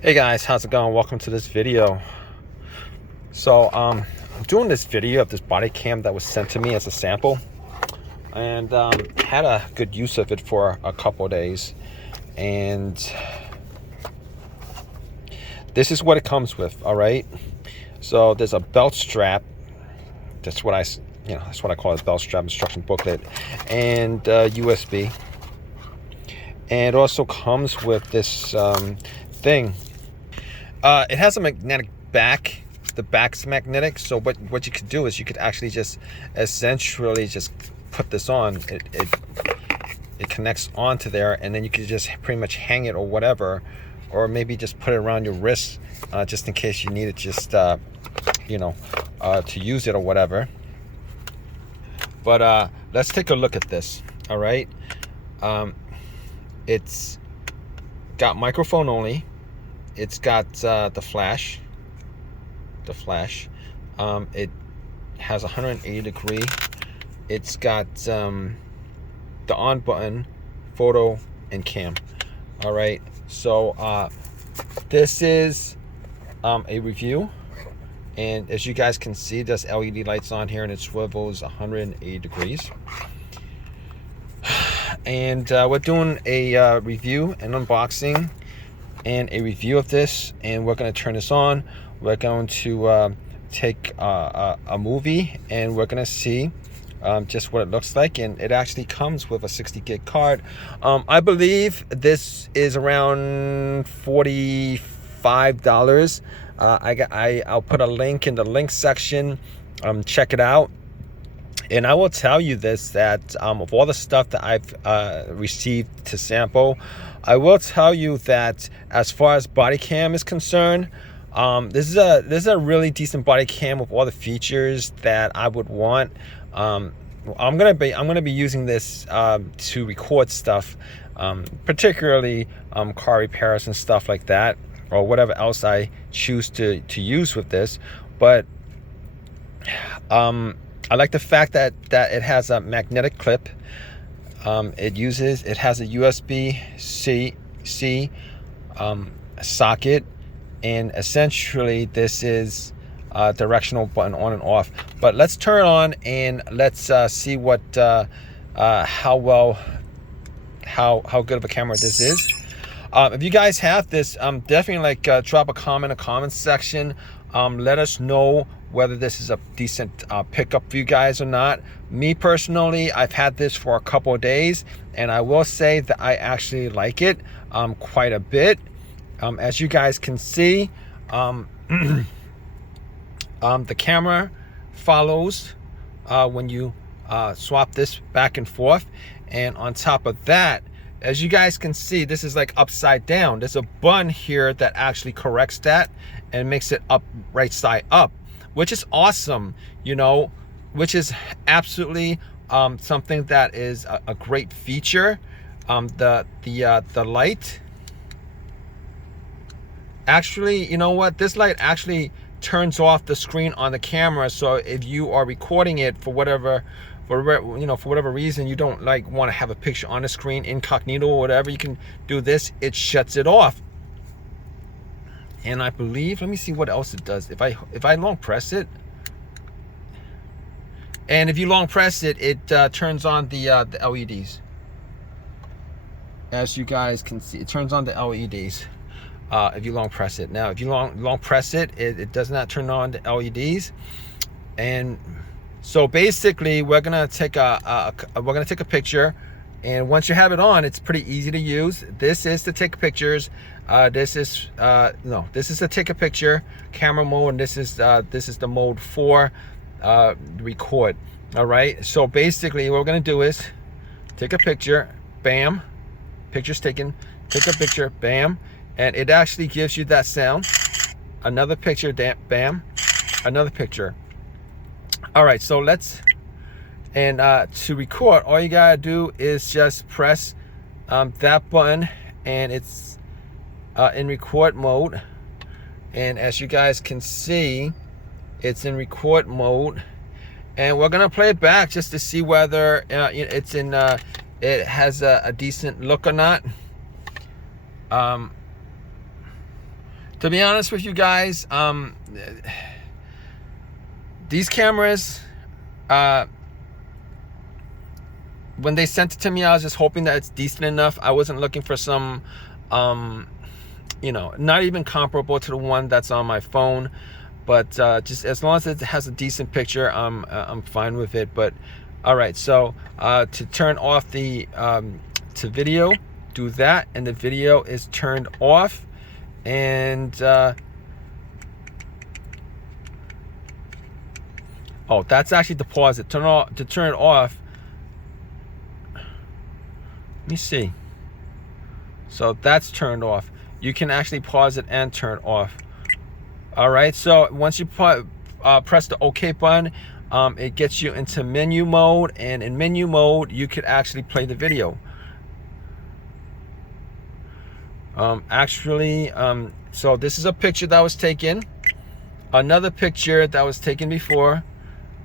Hey guys, how's it going? Welcome to this video. So I'm doing this video of this body cam that was sent to me as a sample, and had a good use of it for a couple of days. And this is what it comes with. All right, so there's a belt strap. That's what that's what I call it, belt strap instruction booklet, and USB. And it also comes with this thing. It has a magnetic back. The back's magnetic, so what you could do is you could actually just essentially just put this on. It connects onto there, and then you could just pretty much hang it or whatever, or maybe just put it around your wrist, just in case you need it, just to use it or whatever. But let's take a look at this. All right, it's got microphone only. It's got the flash. It has 180 degree. It's got the on button, photo and cam. All right, so this is a review, and as you guys can see, there's LED lights on here, and it swivels 180 degrees. And we're doing a review and unboxing and a review of this, and we're going to turn this on. We're going to take a movie, and we're going to see just what it looks like. And it actually comes with a 60 gig card. I believe this is around $45. I'll put a link in the link section. Check it out. And I will tell you this, that of all the stuff that I've received to sample, I will tell you that as far as body cam is concerned, this is a really decent body cam with all the features that I would want. I'm gonna be using this to record stuff, particularly car repairs and stuff like that, or whatever else I choose to use with this. But I like the fact that it has a magnetic clip. It has a USB-C socket, and essentially this is a directional button on and off. But let's turn on and let's see what how good of a camera this is. If you guys have this, definitely drop a comment in the comments section. Let us know whether this is a decent pickup for you guys or not. Me personally, I've had this for a couple of days, and I will say that I actually like it quite a bit. As you guys can see, the camera follows when you swap this back and forth. And on top of that, as you guys can see, this is like upside down. There's a button here that actually corrects that and makes it up, right side up, which is awesome, which is absolutely something that is a great feature. The light, actually, you know what? This light actually turns off the screen on the camera. So if you are recording it for whatever reason, you don't want to have a picture on the screen incognito or whatever, you can do this. It shuts it off. And I believe, let me see what else it does. If I long press it, and if you long press it, it turns on the LEDs. As you guys can see, it turns on the LEDs if you long press it. Now, if you long press it, it does not turn on the LEDs. And so basically, we're gonna take a picture, and once you have it on, it's pretty easy to use. This is to take pictures. This is to take a picture camera mode, and this is the mode for record. All right. So basically, what we're gonna do is take a picture. Bam. Picture's taken. Take a picture. Bam. And it actually gives you that sound. Another picture. Bam. Another picture. All right, so to record, all you gotta do is just press that button, and it's in record mode. And as you guys can see, it's in record mode, and we're gonna play it back just to see whether it has a decent look or not. To be honest with you guys, these cameras, when they sent it to me, I was just hoping that it's decent enough. I wasn't looking for some, you know, not even comparable to the one that's on my phone, but just as long as it has a decent picture, I'm fine with it. But all right, so to turn off the to video, do that, and the video is turned off. And oh, that's actually to pause it. Turn it off. Let me see. So that's turned off. You can actually pause it and turn it off. All right, so once you press the OK button, it gets you into menu mode, and in menu mode you could actually play the video. So this is a picture that was taken, another picture that was taken before,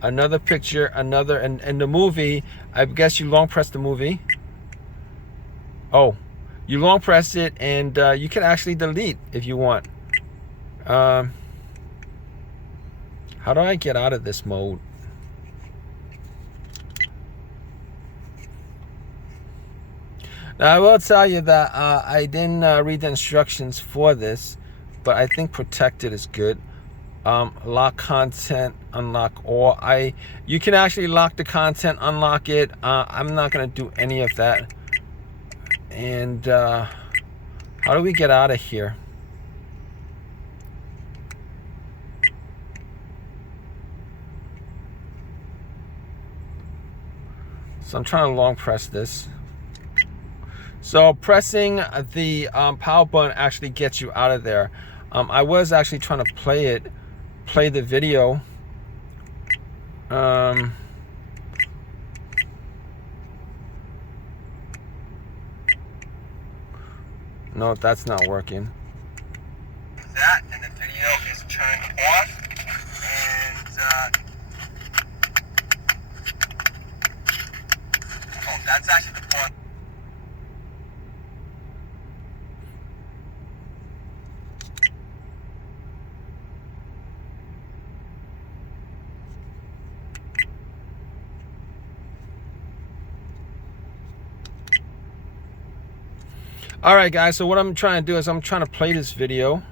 another picture, another, and the movie, I guess you long press the movie. Oh, you long press it, and you can actually delete if you want. How do I get out of this mode? Now, I will tell you that I didn't read the instructions for this, but I think protected is good. Lock content, unlock all. You can actually lock the content, unlock it. I'm not going to do any of that. And how do we get out of here? So I'm trying to long press this. So pressing the power button actually gets you out of there. I was actually trying to play the video. No, that's not working. That, and the video is turned off. And oh, that's actually the point. All right, guys, so what I'm trying to do is I'm trying to play this video.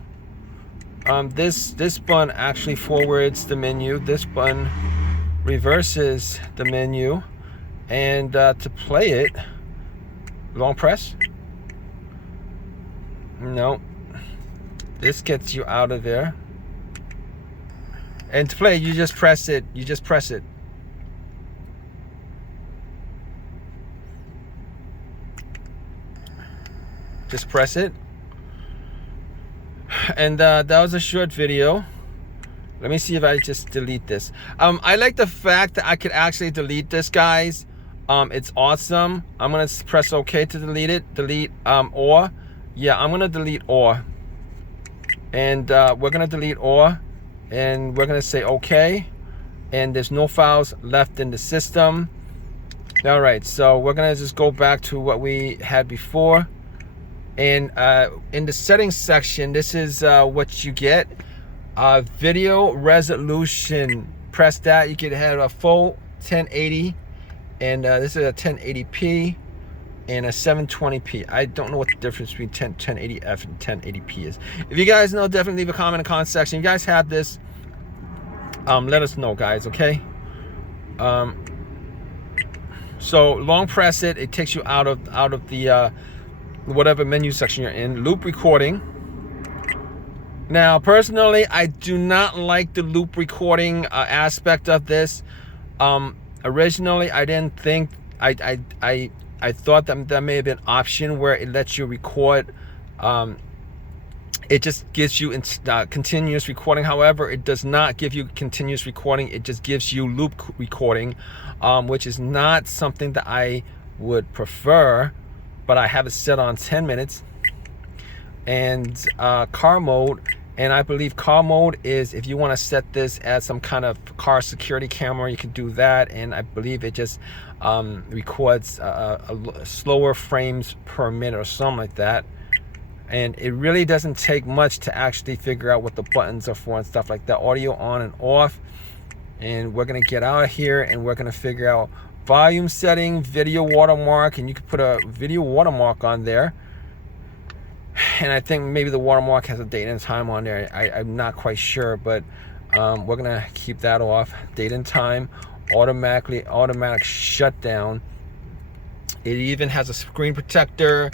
This button actually forwards the menu. This button reverses the menu. And to play it, long press. No. This gets you out of there. And to play, you just press it. You just press it. Just press it. And that was a short video. Let me see if I just delete this. I like the fact that I could actually delete this, guys. It's awesome. I'm gonna press OK to delete it. Delete all. Yeah, I'm gonna delete all. And we're gonna delete all. And we're gonna say OK. And there's no files left in the system. All right, so we're gonna just go back to what we had before. And in the settings section, this is what you get. Video resolution. Press that. You can have a full 1080, and this is a 1080p and a 720p. I don't know what the difference between 1080f and 1080p is. If you guys know, definitely leave a comment in the comment section. If you guys have this, let us know, guys. Okay. So long press it. It takes you out of the whatever menu section you're in. Loop recording. Now, personally, I do not like the loop recording aspect of this. Originally, I didn't think, I thought that there may have been an option where it lets you record. It just gives you continuous recording. However, it does not give you continuous recording. It just gives you loop recording, which is not something that I would prefer. But I have it set on 10 minutes. And car mode. And I believe car mode is if you want to set this as some kind of car security camera, you can do that. And I believe it just records slower frames per minute or something like that. and it really doesn't take much to actually figure out what the buttons are for and stuff like that. Audio on and off. And we're gonna get out of here and we're gonna figure out volume setting, video watermark, and you can put a video watermark on there. And I think maybe the watermark has a date and time on there. I'm not quite sure, but we're gonna keep that off. Date and time, automatic shutdown. It even has a screen protector,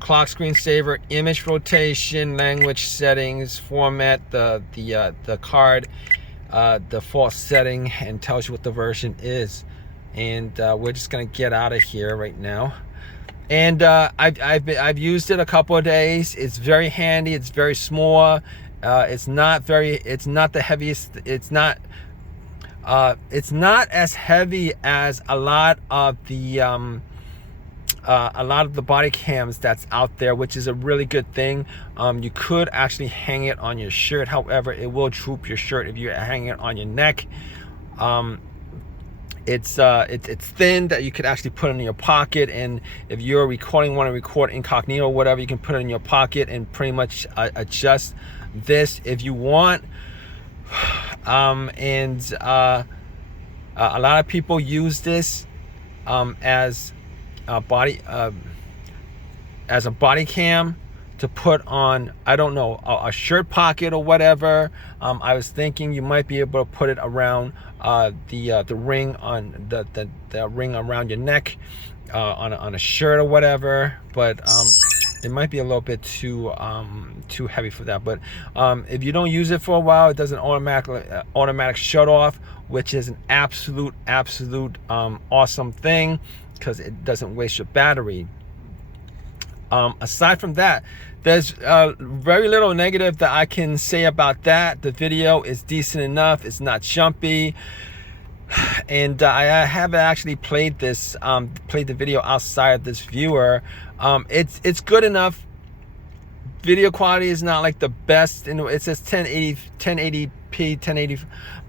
clock screensaver, image rotation, language settings, format, the card default setting, and tells you what the version is. And we're just gonna get out of here right now. And I've used it a couple of days. It's very handy. It's very small. It's not the heaviest. It's not as heavy as a lot of the body cams that's out there, which is a really good thing. You could actually hang it on your shirt. However, it will droop your shirt if you hang it on your neck. It's thin that you could actually put in your pocket, and if you're want to record incognito or whatever, you can put it in your pocket and pretty much adjust this if you want. A lot of people use this as a body cam to put on, I don't know, a shirt pocket or whatever. I was thinking you might be able to put it around the ring on the ring around your neck on a shirt or whatever, but it might be a little bit too heavy for that. But if you don't use it for a while, it does an automatic shut off, which is an absolute awesome thing because it doesn't waste your battery. Aside from that, there's very little negative that I can say about that. The video is decent enough. It's not jumpy. And I haven't actually played the video outside of this viewer. It's good enough. Video quality is not like the best. It says 1080p, 1080,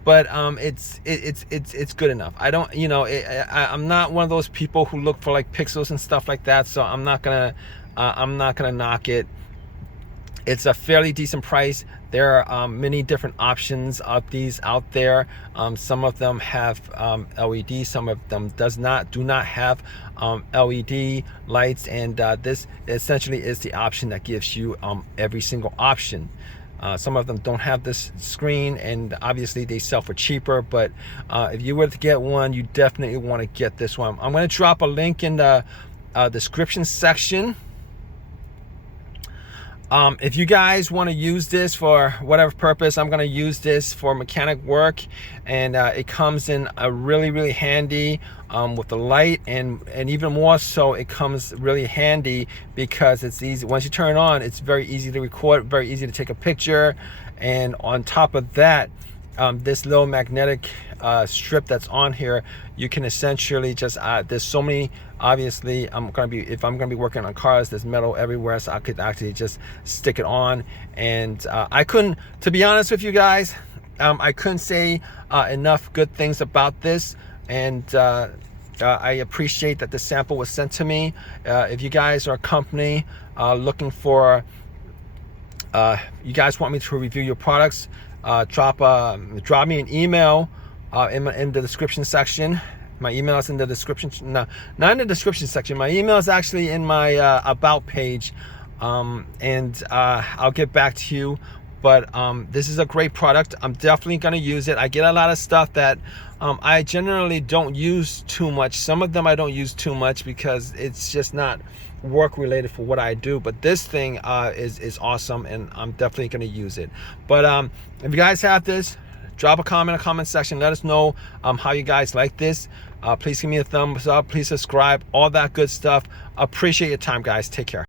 but it's good enough. I don't, I'm not one of those people who look for like pixels and stuff like that. So I'm not gonna knock it. It's a fairly decent price. There are many different options of these out there. Some of them have LED, some of them do not have LED lights, and this essentially is the option that gives you every single option. Some of them don't have this screen, and obviously they sell for cheaper, but if you were to get one, you definitely want to get this one. I'm going to drop a link in the description section. If you guys want to use this for whatever purpose, I'm going to use this for mechanic work, and it comes in a really handy with the light, and even more so, it comes really handy because it's easy. Once you turn it on, it's very easy to record, very easy to take a picture, and on top of that, this little magnetic strip that's on here, you can essentially just there's so many. Obviously, if I'm gonna be working on cars, there's metal everywhere, so I could actually just stick it on. And I couldn't, to be honest with you guys, I couldn't say enough good things about this. And I appreciate that the sample was sent to me. If you guys are a company looking for, you guys want me to review your products, drop me an email in the description section. My email is in the description. No, not in the description section. My email is actually in my about page, and I'll get back to you. But this is a great product. I'm definitely going to use it. I get a lot of stuff that I generally don't use too much. Some of them I don't use too much because it's just not work related for what I do. But this thing is awesome, and I'm definitely going to use it. But if you guys have this, drop a comment in the comment section. Let us know how you guys like this. Please give me a thumbs up. Please subscribe. All that good stuff. Appreciate your time, guys. Take care.